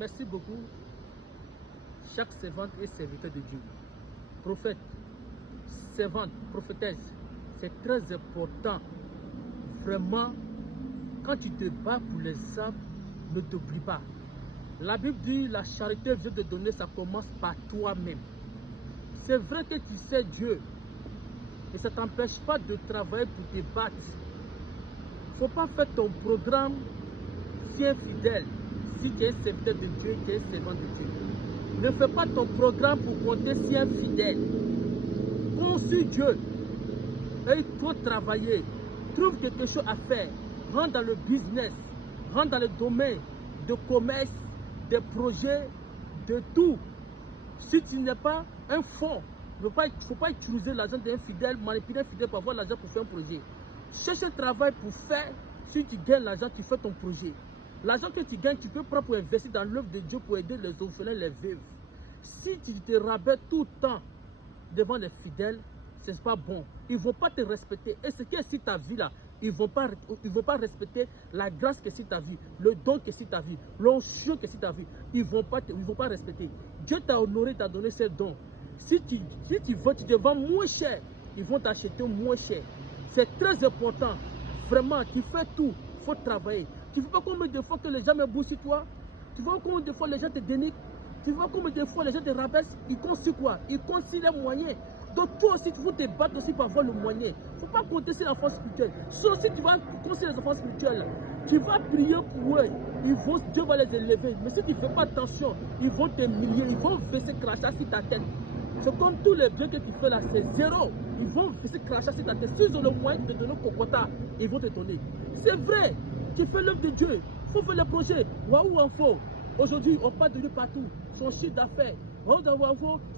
Merci beaucoup. Chaque servante est serviteur de Dieu. Prophète, servante, prophétesse, c'est très important. Vraiment, quand tu te bats pour les âmes, ne t'oublie pas. La Bible dit, la charité vient de donner, ça commence par toi-même. C'est vrai que tu sais Dieu, mais ça ne t'empêche pas de travailler pour te battre. Il ne faut pas faire ton programme si infidèle, si tu es serviteur de Dieu, tu es servant de Dieu. Ne fais pas ton programme pour compter si infidèle. Conçus Dieu. Et il faut travailler. Trouve quelque chose à faire. Rentre dans le business. Rentre dans le domaine de commerce, des projets, de tout. Si tu n'es pas un fonds, il ne faut pas utiliser l'argent d'un fidèle, manipuler un fidèle pour avoir l'argent pour faire un projet. Cherche un travail pour faire. Si tu gagnes l'argent, tu fais ton projet. L'argent que tu gagnes, tu peux prendre pour investir dans l'œuvre de Dieu pour aider les orphelins, les veuves. Si tu te rabais tout le temps devant les fidèles, ce n'est pas bon. Ils ne vont pas te respecter. Et ce qui est sur ta vie là, ils ne vont pas respecter la grâce que c'est ta vie, le don que c'est ta vie, l'onction que c'est ta vie. Ils ne vont pas respecter. Dieu t'a honoré, t'a donné ce don. Si tu te vends moins cher, ils vont t'acheter moins cher. C'est très important. Vraiment, tu fais tout. Il faut travailler. Tu ne vois pas combien de fois que les gens me boussent sur toi? Tu vois combien de fois les gens te dénigrent? Tu vois combien de fois les gens te rabaissent? Ils comptent sur quoi? Ils comptent sur les moyens. Donc toi aussi, tu veux te battre aussi pour avoir le moyen. Il ne faut pas compter sur l'enfant spirituel. Sauf si tu vas compter sur les enfants spirituels, tu vas prier pour eux. Dieu va les élever. Mais si tu ne fais pas attention, ils vont t'humilier. Ils vont verser crachat sur ta tête. C'est comme tous les biens que tu fais là, c'est zéro. Ils vont verser crachat sur ta tête. S'ils ont le moyen de te donner cocota, ils vont te donner. C'est vrai. Tu fais l'œuvre de Dieu. Il faut faire le projet. Waouh Info. Aujourd'hui, on parle de lui partout. Son chiffre d'affaires. Waouh,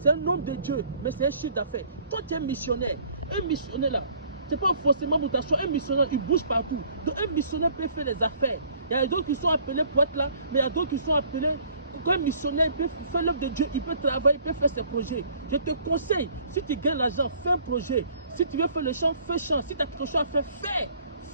c'est un homme de Dieu, mais c'est un chiffre d'affaires. Toi, tu es missionnaire. Un missionnaire là, ce n'est pas forcément mutation. Un missionnaire, il bouge partout. Donc, un missionnaire peut faire des affaires. Il y a d'autres qui sont appelés pour être là, mais il y a d'autres qui sont appelés. Quand un missionnaire, il peut faire l'œuvre de Dieu, il peut travailler, il peut faire ses projets. Je te conseille, si tu gagnes l'argent, fais un projet. Si tu veux faire le champ, fais champ. Si tu as quelque chose à faire, fais.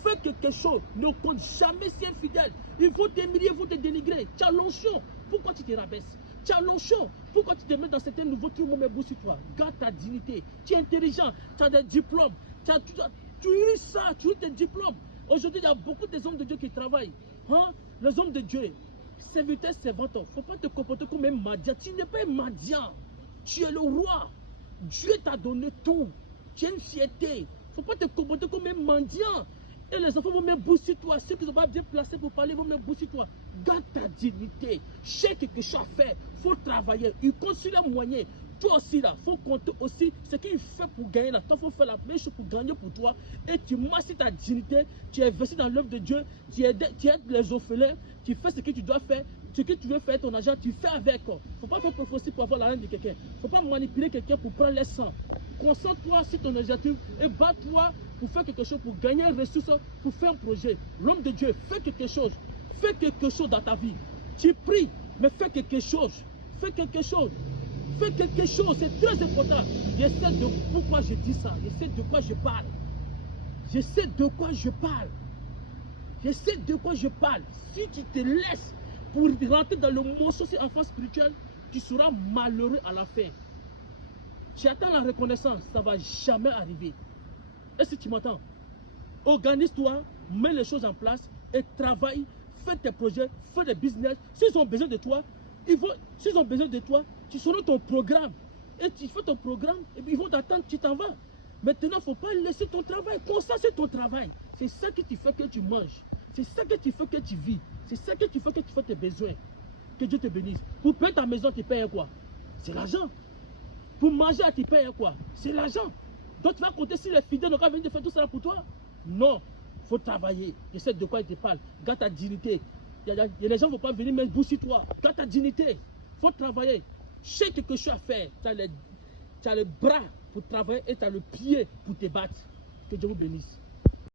Fais quelque chose. Ne compte jamais si infidèle. Ils vont t'humilier, ils vont te dénigrer. Tu as l'onction. Pourquoi tu te rabaisses? Tu as l'onction. Pourquoi tu te mets dans certains nouveaux trucs, mon sur toi? Garde ta dignité. Tu es intelligent. Tu as des diplômes. Tu uses ça. Tu uses tes diplômes. Aujourd'hui, il y a beaucoup d'hommes de Dieu qui travaillent. Hein? Les hommes de Dieu. Serviteur, servanteur. Il ne faut pas te comporter comme un mendiant. Tu n'es pas un mendiant. Tu es le roi. Dieu t'a donné tout. Tu as une fierté. Il ne faut pas te comporter comme un mendiant. Et les enfants vont me bousser toi. Ceux qui ne sont pas bien placés pour parler vont me bousser toi. Garde ta dignité. Cherche quelque chose à faire. Il faut travailler. Il compte sur les moyens. Toi aussi là, il faut compter aussi ce qu'il fait pour gagner là. Toi, il faut faire la même chose pour gagner pour toi. Et tu masses ta dignité. Tu investis dans l'œuvre de Dieu. Tu aides les orphelins. Tu fais ce que tu dois faire. Ce que tu veux faire ton argent, tu fais avec. Il ne faut pas faire prophétie pour avoir la haine de quelqu'un. Il ne faut pas manipuler quelqu'un pour prendre les sangs. Concentre-toi sur ton objectif et bats-toi pour faire quelque chose, pour gagner une ressource, pour faire un projet. L'homme de Dieu, fais quelque chose. Fais quelque chose dans ta vie. Tu pries, mais fais quelque chose. Fais quelque chose. Fais quelque chose, c'est très important. Je sais de pourquoi je dis ça. Je sais de quoi je parle. Je sais de quoi je parle. Je sais de quoi je parle. Si tu te laisses pour rentrer dans le morceau sur enfant spirituel, tu seras malheureux à la fin. Tu attends la reconnaissance, ça ne va jamais arriver. Est-ce que tu m'entends? Organise-toi, mets les choses en place et travaille, fais tes projets, fais des business. S'ils ont besoin de toi, s'ils ont besoin de toi, tu seras ton programme. Et tu fais ton programme, et puis ils vont t'attendre, tu t'en vas. Maintenant, il ne faut pas laisser ton travail, concentre ton travail. C'est ça que tu fais que tu manges. C'est ça que tu fais que tu vis. C'est ça que tu fais que tu fais tes besoins. Que Dieu te bénisse. Pour payer ta maison, tu payes quoi? C'est l'argent. Pour manger, tu payes quoi? C'est l'argent. Donc tu vas compter si les fidèles n'ont pas venir faire tout ça pour toi? Non. Il faut travailler. Je sais de quoi ils te parlent. Garde ta dignité. Il y a des gens qui ne vont pas venir mettre bousser toi. Garde ta dignité. Il faut travailler. Cherche quelque chose à faire. Tu as les bras pour travailler et tu as le pied pour te battre. Que Dieu vous bénisse.